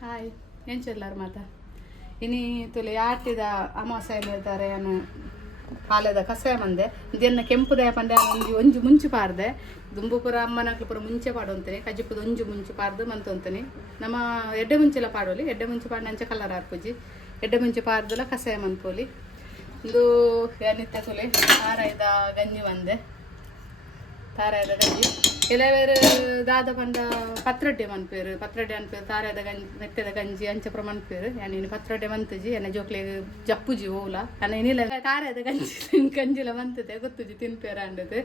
hi ಎಂಚೆಲ್ಲಾರು ಮಾತ ಇನಿ ತುಲೆ ಆಟಿದ ಅಮಾವಾಸ್ಯೆ ನಿರ್ತಾರೆ ಅನ್ನು ಕಾಲದ ಕಸೆ ಮಂದೆ ಇದನ್ನ ಕೆಂಪುದಯ ಪಂಡೆ ಒಂಜು ಮುಂಚು ಪಾರ್ದೆ ದುಂಬುಪುರ ಅಮ್ಮನಕ್ಲು ಪುರ ಮುಂಚೆ ಪಾಡೊಂತೀನಿ ಕಜ್ಜಿಪುದ ಒಂಜು ಮುಂಚು ಪಾರ್ದು ಮಂತೊಂತೀನಿ ನಮ್ಮ ಎಡ್ಡೆ ಮುಂಚೆಲ್ಲ ಪಾಡೋಲಿ ಎಡ್ಡೆ ಮುಂಚೆ ಪಾಡಿನ ಅಂಚೆ ಕಲರ್ ಹಾರ್ಪುಜಿ ಎಡ್ಡೆ ಮುಂಚೆ ಪಾರ್ದಲ್ಲ ಕಸೆ ಮಂತ್ಪೋಲಿ ಇದು ನಿತ್ಯ ತುಲೆ ತಾರಾಯ್ದ ಗಂಜಿ ಮಂದೆ ತಾರಾಯ್ದ ಗಂಜಿ ಕೆಲವರು ದಾದ ಪಂಡ ಪತ್ರೊಡ್ಡೆ ಮನ್ಪೇರು ಪತ್ರೊಡ್ಡೆ ಅನ್ಪೇರು ತಾರಾಯ್ದ ಗಂಜಿ ಮೆತ್ತದ ಗಂಜಿ ಅಂಚಪ್ರ ಮನ್ಪೇರು ನೀನು ಪತ್ರೊಡ್ಡೆ ಮಂತುಜಿ ಎನ್ನ ಜೋಕ್ಲೆ ಜಪ್ಪುಜಿ ಓಲ ಅನ್ನ ಏನಿಲ್ಲ ತಾರಾಯ್ದ ಗಂಜಿ ಗಂಜಿಲ ಮಂತದೆ ಗೊತ್ತುಜಿ ತಿನ್ಪೇರ ಅಂಡದು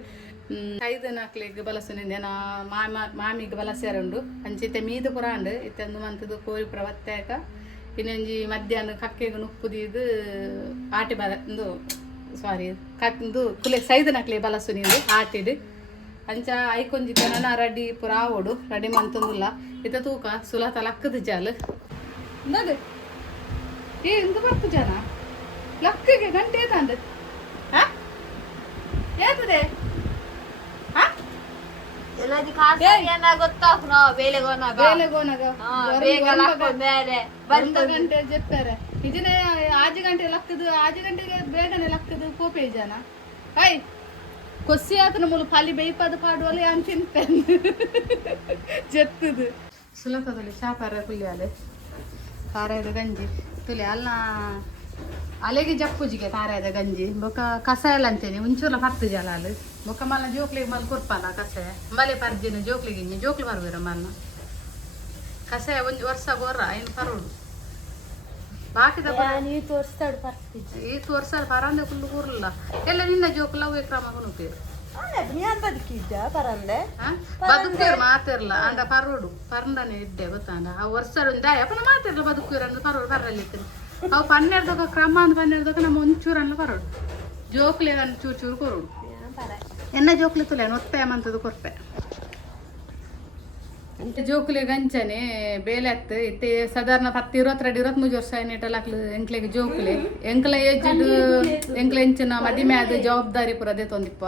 ಐದು ನಾಕ್ಲಿಗೆ ಬಲಸುನಿಂದೆ ನಾ ಮಾಮಿಗೆ ಬಲಸೇರುಂಡು ಅಂಚಿತ್ತೆ ಮೀದು ಪುರ ಅಂಡು ಇತ್ತಂದು ಮಂತದು ಕೋರಿ ಪುರ ಒತ್ತಾಯಕ ಇನ್ನೊಂಜಿ ಮಧ್ಯಾಹ್ನ ಕಕ್ಕೆಗೆ ನುಪ್ಪುದಿದು ಆಟಿ ಬಲ ಇಂದು ಸಾರಿ ಕಕ್ದು ಕುಲೆ ಸೈದು ನಾಕ್ಲಿ ಬಲಸುನಿಂದು ಆಟಿಡು ಅಂಚ ಐಕೊಂಜಿ ನನ್ನ ರೆಡಿ ಪುರ ಆವೋಡು ರೆಡಿ ಮಂತಂದುಲ್ಲ ಇತ್ತ ತೂಕ ಸುಲತ ಲಕ್ಕದ ಜಾಲು ನದು ಇಂದು ಬರ್ತು ಜನ ಲಕ್ಕಗೆ ಗಂಟೆ ತಂದು ಏತದೆ ಗಂಟೆ ಜೆಪ್ಪಾರೆ ಇದನ್ನೇ ಆಜು ಗಂಟೆ ಲಕ್ಕದು ಆಜು ಗಂಟೆಗೆ ಬೇಗನೆ ಲಕ್ಕದು ಕೋಪೆ ಜನ ಐ ಕೊಸ್ಸಿ ಆತನ ಮೂಲ ಖಾಲಿ ಬೇಯ್ಪದ ಪಾಡುವಲ್ಲಿ ಅಂತ ತಿಂತೇನೆ ಜತ್ತದು ಸುಲಕದಲ್ಲಿ ಶಾಪಾರ ಕುಲಿಯಾಲೆ ತಾರಾಯದ ಗಂಜಿ ತುಲಿ ಅಲ್ಲ ಅಲೆಗೆ ಜಪ್ಪುಜಿಗೆ ತಾರಾಯದ ಗಂಜಿ ಬೊಕ ಕಸ ಎಲ್ಲ ಅಂತೇನೆ ಮುಂಚೂರ್ಲ ಪರ್ತು ಜಲ ಅಲ್ಲಿ ಬೊಕ ಮಲ್ಲ ಜೋಕ್ಲಿಗೆ ಮಲ್ ಕೊರ್ಪಲ್ಲ ಕಸ ಮಲೆ ಪರ್ಜಿನ ಜೋಕ್ಲಿಗೆ ಜೋಕ್ಲಿ ಬರ್ಬೇರ ಮಲ್ಲ ಕಸ ಒಂದು ವರ್ಷ ಗೋರ ಏನು ಪರೋಡು ಬಾಕಿದ ಈ ತೋರ್ಸಾಡು ಪರಂದೆ ಫುಲ್ ಕೂರ್ಲಿಲ್ಲ ಎಲ್ಲ ನಿನ್ನ ಜೋಕ್ಲ ಅವೇ ಕ್ರಮ ಕೊನುಪೇರು ಬದುಕೇರು ಮಾತಿರ್ಲ ಅಂಡ ಪರೋಡು ಪರಂಡನೆ ಇದ್ದೆ ಗೊತ್ತಾಂಡ ಆ ವರ್ಷ ಅಪ್ಪನ ಮಾತಿರ್ಲ ಬದುಕೇರು ಅಂದ್ರೆ ಪರೋಡು ಪರ್ರಲ್ಲಿ ಇತ್ತು ಅವು ಪನ್ನೆರಡಕ ಕ್ರಮ ಅಂತ ಪನ್ನೆರಡಕ ನಮ್ಮ ಒಂಚೂರು ಅನ್ನ ಪರೋಡು ಜೋಕ್ಲಿ ಚೂರು ಚೂರು ಕೊರೋಡು ಎನ್ನ ಜೋಕ್ಲಿ ತುಲೆ ಒತ್ತಾಯ ಮಂತದ್ದು ಕೊರ್ಪೆ ಜೋಕುಲೆ ಗಂಚನೆ ಬೇಲೆತ್ತು ಇತ್ತೆ ಸಾಧಾರಣ 10-22-23 ವರ್ಷ ಏನಿಟ್ಟಲ್ಲ ಎಂಕ್ಲೆಗೆ ಜೋಕುಲೆ ಎಂಕ್ಲ ಏಜ್ಡು ಎಂಕ್ಲ ಎಂಚಿನ ಮದಿಮೆ ಆದ ಜವಾಬ್ದಾರಿ ಪುರದೇ ತೊಂದಿಪ್ಪ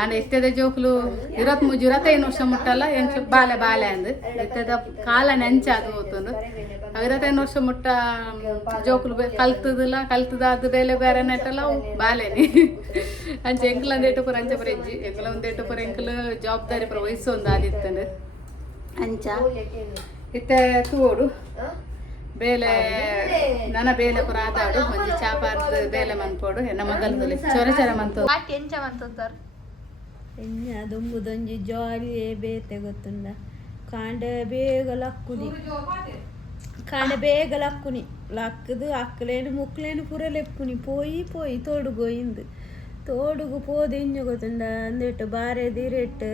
ಆಂಡ ಇತ್ತದ ಜೋಕುಲು 23-25 ವರ್ಷ ಮುಟ್ಟಲ್ಲ ಎಂಕ್ಲು ಬಾಲೆ ಅಂದು ಇತ್ತದ ಕಾಲನೆ ಅಂಚಾದು ಹೋತಂದು 25 ವರ್ಷ ಮುಟ್ಟ ಜೋಕುಲು ಕಲ್ತದಾದ ಬೇಲೆ ಬೇರೆ ನೆಟ್ಟಲ್ಲ ಬಾಲೆನಿ ಅಂಚೆ ಎಂಕ್ಲ ಒಂದೇಟು ಪುರ ಅಂಚೆ ಪುರ ಇಜ್ಜಿ ಎಂಕ್ಲ ಒಂದೇಟು ಪುರ ಎಂಕ್ಲು ಜವಾಬ್ದಾರಿ ಪುರ ವಹಿಸೊಂದು ಆದಿತ್ತಂದು ಅಂಚ ಇತ್ತೆ ತೂಡು ಬೇಲೆ ನನ್ನ ಬೇಲೆ ಪುರ ಆದಾಡು ಮಂಜಿ ಚಾಪಾರ್ದು ಬೇಲೆ ಮನ್ಪೋಡು ಎನ್ನ ಮಗಲ್ದಲ್ಲಿ ಚೊರ ಮಂತು ಎಂಚ ಮಂತಾರ ಎನ್ನ ದುಂಬುದೊಂಜಿ ಜಾಲಿ ಬೇತೆ ಗೊತ್ತುಂಡ ಕಾಂಡ ಬೇಗ ಲಕ್ಕುನಿ ಲಕ್ಕದು ಅಕ್ಕಲೇನು ಮುಕ್ಲೇನು ಪುರ ಲೆಪ್ಪುನಿ ಪೋಯಿ ತೋಡುಗೋಯಿಂದು ತೋಡುಗು ಪೋದು ಇಂಜು ಗೊತ್ತುಂಡ ಅಂದಿಟ್ಟು ಬಾರೆ ದಿರೆಟ್ಟು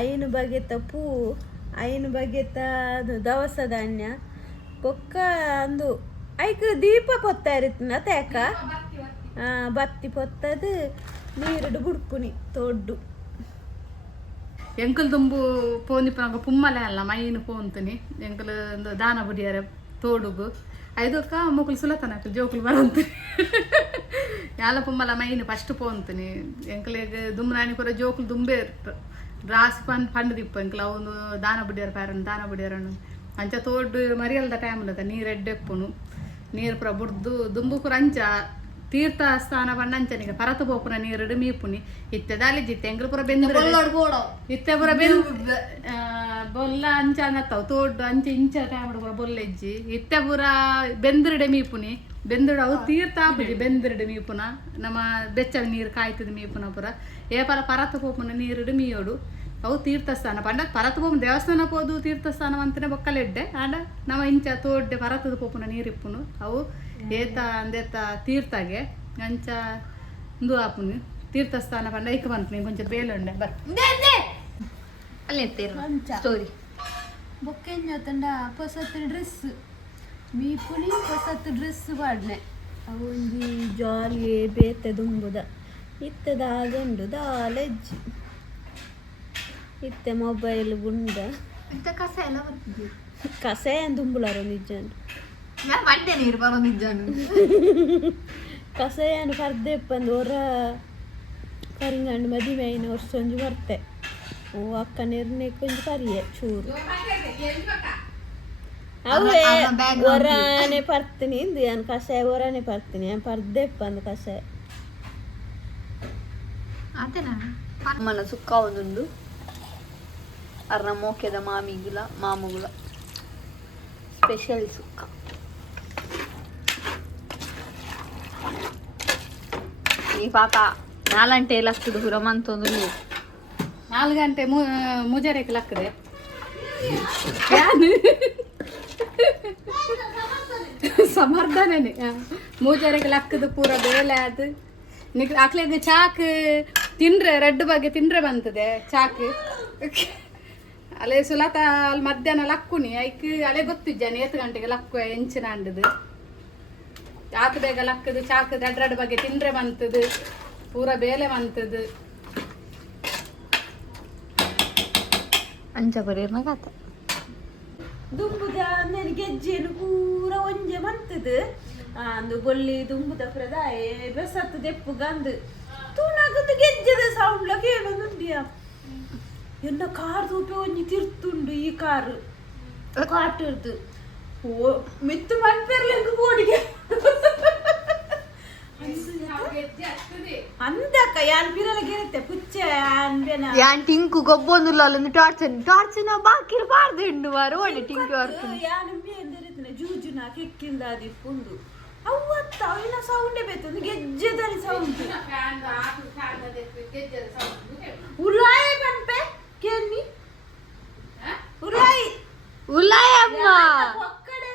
ಐನು ಬಗೆತ ಪೂ ಐನು ಬಗೆತ ಅದು ದವಸ ಧಾನ್ಯ ಬೊಕ್ಕ ಅಂದು ಐಕ್ ದೀಪ ಪೊತ್ತ ಇರುತ್ತನ ತೇಕ ಬತ್ತಿ ಪೊತ್ತದು ನೀರುಡು ಬುಡ್ಪುನಿ ತೊಡ್ಡು ಎಂಕಲ್ ದುಂಬು ಪೋನಿ ಪುಮ್ಮಲೆ ಅಲ್ಲ ಮೈನು ಪೋಂತನಿ ಎಂಕಲ್ ದಾನ ಬುಡಿಯಾರ ತೋಡುಗು ಐದಕ್ಕ ಮುಕ್ಕಲು ಸುಲತನ ಜೋಕುಲು ಬರಂತೀನಿ ಯಾಲ ಪುಮ್ಮಲ ಮೈನು ಫಸ್ಟ್ ಪೋಂತೀನಿ ಎಂಕಲಿಗೆ ದುಮ್ರಾಣಿ ಪುರ ಜೋಕುಲು ದುಂಬೆ ರಾಸಿ ಪಂಡು ದಿಪ್ಪ ಎಂಕಲ ಅವನು ದಾನ ಬುಡಿಯಾರ ಪಾರನ್ನು ದಾನ ಬುಡಿಯಾರನ್ನು ಅಂಚ ತೋಡು ಮರಿಯಲ್ದ ಟೈಮ್ಲದ ನೀರು ಎಡ್ಡೆಪ್ಪುನು ನೀರು ಪುರ ಬುಡ್ದು ದುಂಬು ಪುರ ಅಂಚ ತೀರ್ಥ ಸ್ಥಾನ ಪಂಡ ಅಂಚನಿಗೆ ಪರತು ಪೋಪುನ ನೀರು ಮೀಪುನಿ ಇತ್ತೆ ದಾಲಿಜಿತ್ತೆ ಎಂಗ್ಲು ಪುರ ಬೆಂದ್ರ ಇತ್ತೆ ಪುರ ಬೊಲ್ಲ ಅಂಚ ಅನ್ನತ್ತವು ತೋಡು ಅಂಚ ಇಂಚ ಟೈಮ್ ಪುರ ಬೊಲ್ಲೆಜ್ಜಿ ಇತ್ತೆ ಪುರ ಬೆಂದ್ರಡೆ ಮೀಪುನಿ ಬೆಂದುಡು ಅವು ತೀರ್ಥ ಆಪುಜಿ ಬೆಂದ್ರಡು ಮೀಪುನ ನಮ್ಮ ಬೆಚ್ಚದ ನೀರು ಕಾಯ್ತದ ಮೀಪುನ ಪುರ ಏಪಲ ಪರತು ಪೋಪುನ ನೀರುಡು ಮೀಯೋಡು ಅವು ತೀರ್ಥಸ್ಥಾನ ಪಂಡ ಪರತು ಪೋಪು ದೇವಸ್ಥಾನ ಪೋದು ತೀರ್ಥಸ್ಥಾನ ಅಂತನೇ ಬೊಕ್ಕಲೆಡ್ಡೆ ಆಂಡ ನಮ್ಮ ಇಂಚ ತೋಡ್ಡೆ ಪರತದ ಪೋಪುನ ನೀರಿಪ್ಪುನು ಅವು ಏತ ಅಂದೇತ ತೀರ್ಥಗೆ ಅಂಚ ಇಂದು ಆಪುನಿ ತೀರ್ಥಸ್ಥಾನ ಪಂಡ ಐಕ ಬಂತು ಕೊಂಚ ಬೇಲುಂಡೆ ಬರ್ ಅಲ್ಲಿ ಸ್ಟೋರಿ ಬೊಕ್ಕೆಂಜ ಹೊಸತ್ ಡ್ರೆಸ್ ಮೀಪುನಿ ಹೊಸತ್ ಡ್ರೆಸ್ ಪಾಡ್ನೆ ಅವೊಂದು ಜಾಲಿ ಬೇತೆ ದುಂಬುದ ಇತ್ತದ ಗಂಡು ದಾಲೆಜ್ಜಿ ಇತ್ತೆ ಮೊಬೈಲ್ ಗುಂಡ ಕಸ ಎಲ್ಲ ಬರ್ತಿದ್ವಿ ಕಸ ಏನು ದುಂಬುಲಾರೋ ನಿಜಾನು ಮಂಡೆ ನೀರು ಬರೋ ನಿಜಾನು ಕಸ ಏನು ಪರ್ದೆಪ್ಪಂದು ಹೊರ ಕರಿಂಗಂಡು ಮದುವೆ ಐನ ವರ್ಷ ಒಂಜು ಬರ್ತೆ ಓ ಅಕ್ಕ ನಿರ್ಣಯ ಕೊಂಚ ಕರಿಯೆ ಚೂರು ಅವೇ ಒರಾನೆ ಪರ್ತೀನಿ ಇಂದು ನಾನು ಕಷಾಯ ಒರಾನೆ ಪರ್ತೀನಿ ನಾನು ಪರ್ದೆಪ್ಪ ಅಂದು ಕಷಾಯ ಅದೇನಾ ಅಮ್ಮನ ಸುಕ್ಕ ಒಂದುಂಡು ಅರ್ನ ಮೋಕೆದ ಮಾಮುಗುಲ ಸ್ಪೆಷಲ್ ಸುಕ್ಕ ಈ ಪಾಪ 4 ಗಂಟೆ ಲಕ್ಕದು ಹುರಮಂತೊಂದು 4 ಗಂಟೆ ಮುಜರೆಗೆ ಲಕ್ಕದೆ ಸಮರ್ಧನೆ ಮೂಜರೆಗೆ ಲಕ್ಕದು ಪೂರ ಬೇಲೆ ಅದು ಅಕ್ಲೆಗ್ ಚಾಕ್ ತಿಂದ್ರೆ ರೆಡ್ ಬಗ್ಗೆ ತಿಂದ್ರೆ ಬಂತದೆ ಚಾಕ್ ಅಲೆ ಸುಲತ ಅಲ್ಲಿ ಮಧ್ಯಾಹ್ನ ಲಕ್ಕುನಿ ಐಕ್ ಅಲೆ ಗೊತ್ತಿಜ್ಜಾನೆ 8 ಗಂಟೆಗೆ ಲಕ್ಕುವ ಎಂಚಿನ ಅಂಡದು ಆತ ಬೇಗ ಲಕ್ಕದು ಚಾಕ್ ರೆಡ್ ಬಗ್ಗೆ ತಿಂದ್ರೆ ಬಂತದು ಪೂರ ಬೇಲೆ ಬಂತದು ಅಂಚ ಬರೀರ್ನ ಕಾತ ದುಂಬುದ ನನಗೆ ಗೆಜ್ಜೆನು ಪೂರ ಒಂಜೆ ಮಂತದು ಅಂದು ಗೊಲ್ಲಿ ದುಂಬುದ ಪ್ರದಾಯ ಬೆಸತ್ತು ದೆಪ್ಪು ಗಂದು ತೂನಾಗದು ಗೆಜ್ಜೆದ ಸೌಂಡ್ಲ ಕೇಳೋದುಂಡಿಯ ಎನ್ನ ಕಾರ್ ತೂಪೆ ಒಂಜಿ ತಿರ್ತುಂಡು ಈ ಕಾರು ಕಾಟರ್ದು ಓ ಮಿತ್ತು ಮನ್ಪೆರ್ಲೆಂಗು ಬೋಡಿಗೆ ಅಂದಕ್ಕ ಯಾನ್ ಪಿರಲ ಗೆರತ್ತೆ ಪುಚ್ಚೆ ಅನ್ಬೇನ ಯಾನ್ ಟಿಂಕು ಗೊಬ್ಬೊಂದುಲ್ಲ ಅಲ್ಲೊಂದು ಟಾರ್ಚನ ಬಾಕಿಲ್ ಬಾರ್ದು ಹೆಣ್ಣು ವಾರು ಒಳ್ಳೆ ಟಿಂಕು ಬರ್ತೀನಿ ಯಾನ್ ಎಂದರಿತನ ಜೂಜುನ ಕೆಕ್ಕಿಂದ ದಿಪ್ಪುಂದು ಅವತ್ತ ಅವಿನ ಸೌಂಡೇ ಬೇತಂದು ಗೆಜ್ಜೆದಲ್ಲಿ ಸೌಂಡ್ ಉಲಾಯಿ ಪನ್ಪೆ ಕೇಳಿ ಉಲಾಯಿ ಅಮ್ಮ ಒಕ್ಕಡೆ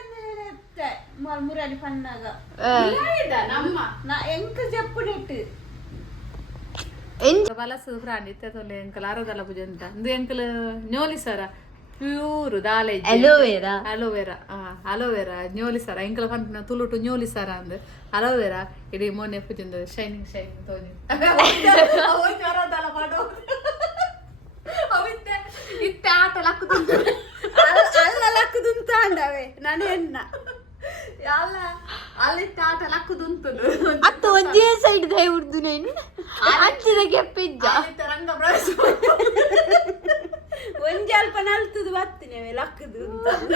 ಮುರಾಡಿ ಪನ್ನಾಗ ನಮ್ಮ ನಾ ಎಂಕ ಜಪ್ಪುಡಿಟ್ಟು ಬಲಸು ಪ್ರಾಣಿ ತೊಲೆ ಎಂಕಲ್ ಆರೋದಲ್ಲ ಪೂಜೆ ಅಂತ ಇಂದು ಎಂಕಲ್ ನ್ಯೋಲಿಸರ ಪ್ಯೂರ್ ದಾಲೆ ಅಲೋವೆರಾ ನ್ಯೋಲಿಸರ ಎಂಕಲ್ ಪಂಪಿನ ತುಳುಟು ನ್ಯೋಲಿಸರ ಅಂದ್ ಅಲೋವೆರಾ ಇಡೀ ಮೊನ್ನೆ ಪೂಜೆಂದು ಶೈನಿಂಗ್ ತೋಜಿ ಇತ್ತೆ ಆಟ ಲಕ್ಕುದುಂಟು ಅಲ್ಲ ಲಕ್ಕುದುಂತ ಅಂಡವೆ ನಾನು ಎನ್ನ ಅಲ್ಲ ಅಲ್ಲಿಟ್ಟ ಆಟ ಲಕ್ಕುದುಂಟು ಅತ್ತ ಒಂದೇ ಸೈಡ್ ದೈ ಉಡ್ದು ನೇನು ಅಂಚಿದ ಕೆಪ್ಪಿಜ್ಜ ರಂಗ ಪ್ರವೇಶ ಒಂಜಿ ಅಲ್ಪ ನಲ್ತದು ಬತ್ತಿನೇ ಲಕ್ಕದು ಅಂತ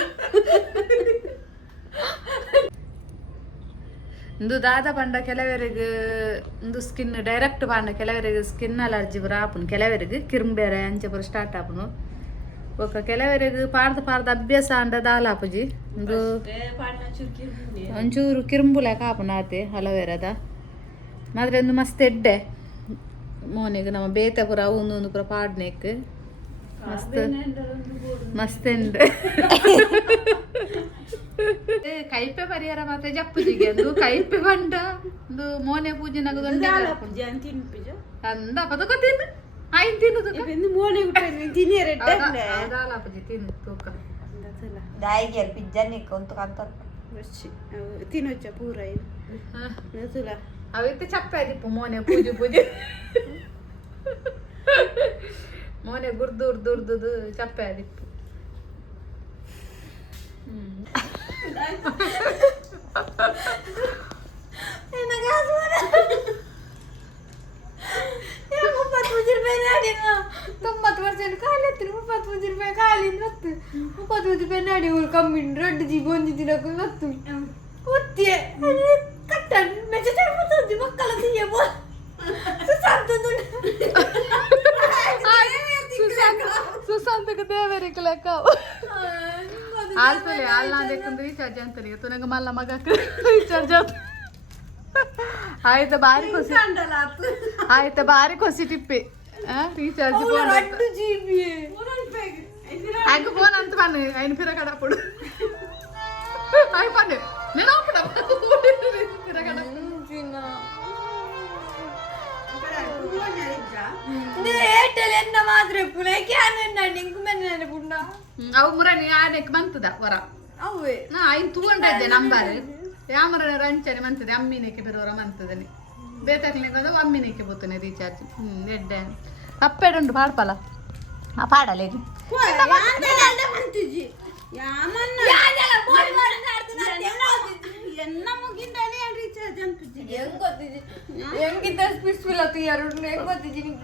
ಇಂದು ದಾದ ಪಂಡ ಕೆಲವರಿಗೆ ಇಂದು ಸ್ಕಿನ್ ಡೈರೆಕ್ಟ್ ಪಂಡ ಕೆಲವರಿಗೆ ಸ್ಕಿನ್ ಅಲರ್ಜಿ ಬರಾಪುನು ಕೆಲವರಿಗೆ ಕಿರ್ಂಬೇರೆ ಅಂಚೆ ಬರ ಸ್ಟಾರ್ಟ್ ಆಪುನು ఒక ಕೆಲವರಿಗೆ ಪಾರ್ದ ಅಭ್ಯಾಸ ಅಂಡ ದಾಲಾಪುಜಿ ಇಂದು ಒಂಚೂರು ಕಿರುಂಬುಲೆ ಕಾಪುನ ಆತೆ ಅಲೋವೆರದ ಮಾತ್ರ ಒಂದು ಮಸ್ತ್ ಎಡ್ಡೆ ಮೋನಿಗೆ ನಮ್ಮ ಬೇತೆ ಪುರ ಒಂದು ಪುರ ಪಾಡ್ನೆಕ್ ಮಸ್ತ್ ಎಂಡ್ ಕೈಪೆ ಪರಿಹಾರ ಮಾತ್ರ ಜಪ್ಪುಜಿಗೆ ಒಂದು ಕೈಪೆ ಬಂಡ ಒಂದು ಮೋನೆ ಪೂಜೆ ನಗದೊಂದು ಅಂದ ಪದಕ ತಿನ್ನು ಆಯ್ತು ತಿನ್ನುದು ಮೋನೆ ಪೂಜೆ ತಿನ್ನು ತೂಕ ದಾಯಿಗೆ ಪಿಜ್ಜಾ ನಿಕ್ಕ ಒಂದು ಕಾಂತ ತಿನ್ನೊಚ್ಚ ಪೂರ ಅವಿತ್ತು ಚಪ್ಪೆ ದಿಪ್ಪು ಮೋನೆ ಪೂಜೆ ಮೋನೆ ಗುರ್ದು ಚಪ್ಪೆ ದಿಪ್ಪು ಕಮ್ಮಿ ರೊಡ್ಡು ಜೀಬ ಒಂದು ದಿನಕ್ಕ ಮತ್ತು ಒತ್ತಿಯೇ ಕಟ್ಟನ್ ಮೆಚ್ಚ ಚರ್ಮಿ ಮಕ್ಕಳ తీయబో ಸುಶಾಂತಕ್ಕೆ ದೇವರಿಗೆ ಲೆಕ್ಕ ಆಲ್ಸಲೆ ಆಲ್ನ ಬೇಕಂದ್ರೆ ರೀಚಾರ್ಜ್ ಅಂತಾನೆ ತುನಗ ಮಲ್ಲ ಮಗ ರೀಚಾರ್ಜ್ ಆಯ್ತ ಬಾರಿ ಖುಷಿ ಟಿಪ್ಪಿ ರೀಚಾರ್ಜ್ ಆಗ ಫೋನ್ ಅಂತ ಬನ್ನಿ ఆయన పిరగడప్పుడు అయిపోండి నేను అప్పుడు పిరగడప్పుడు ಅವು ಮುರನಿ ಆನೆಕ್ ಬಂತದ ವರ ಅವೇ ఆయన ತೂಂಡದ್ದೆ ನಂಬರ್ ಯಾಮರ ರಂಚನೆ ಮಂತದೆ ಅಮ್ಮಿನೇಕೆ ಬರೋರ ಮಂತದನಿ ಬೇತಕ್ಲಿಗೆ ಅಮ್ಮಿನೇಕೆ ಬೋತನೆ ರೀಚಾರ್ಜ್ ಎಡ್ಡೆ ಅಪ್ಪೆಡುಂಡು ಪಾಡ್ಪಲ ಪಾಡಲೇನು ಮುಗಿಂದಾನೆ ರೀಚಾರ್ಜ್ ಅಂತ ಹೆಂಗಿದ್ದ ಸ್ಪೀಡ್ ಫಿಲ್ ಆಗ್ತೀವಿ 2 ಹೆಂಗ್ ಗೊತ್ತಿದ್ದೀನಿ